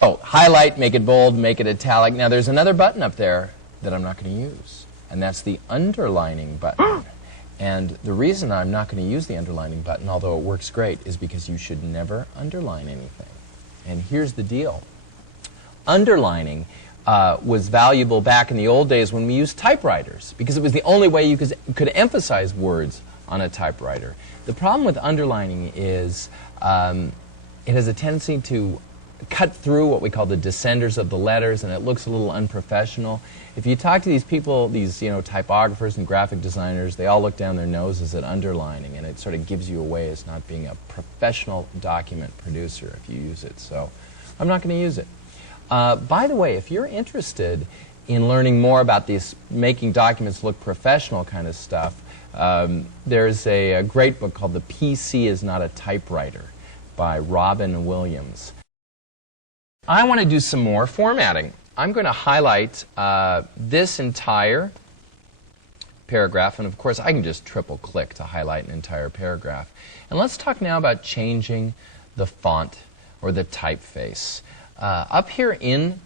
Oh, highlight, make it bold, make it italic. Now there's another button up there that I'm not going to use, and that's the underlining button. And the reason I'm not going to use the underlining button, although it works great, is because you should never underline anything. And here's the deal. Underlining was valuable back in the old days when we used typewriters, because it was the only way you could emphasize words on a typewriter. The problem with underlining is it has a tendency to cut through what we call the descenders of the letters, and it looks a little unprofessional. If you talk to these people, these typographers and graphic designers, they all look down their noses at underlining, and it sort of gives you away as not being a professional document producer if you use it. So I'm not going to use it. By the way, if you're interested in learning more about this making documents look professional kind of stuff, there's a great book called The PC is Not a Typewriter by Robin Williams. I want to do some more formatting. I'm going to highlight this entire paragraph, and of course I can just triple click to highlight an entire paragraph. And let's talk now about changing the font or the typeface. Up here in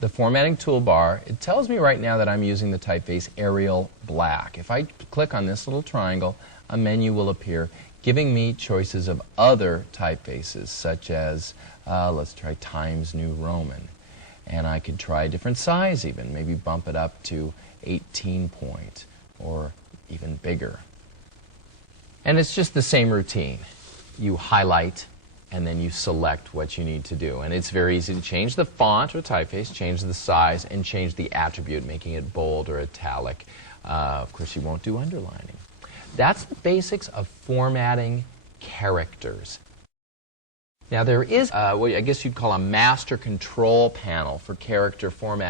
the formatting toolbar, it tells me right now that I'm using the typeface Arial Black. If I click on this little triangle, a menu will appear giving me choices of other typefaces, such as, let's try Times New Roman. And I could try a different size even, maybe bump it up to 18 point or even bigger. And it's just the same routine. You highlight and then you select what you need to do. And it's very easy to change the font or typeface, change the size, and change the attribute, making it bold or italic. Of course, you won't do underlining. That's the basics of formatting characters. Now there is what I guess you'd call a master control panel for character formatting.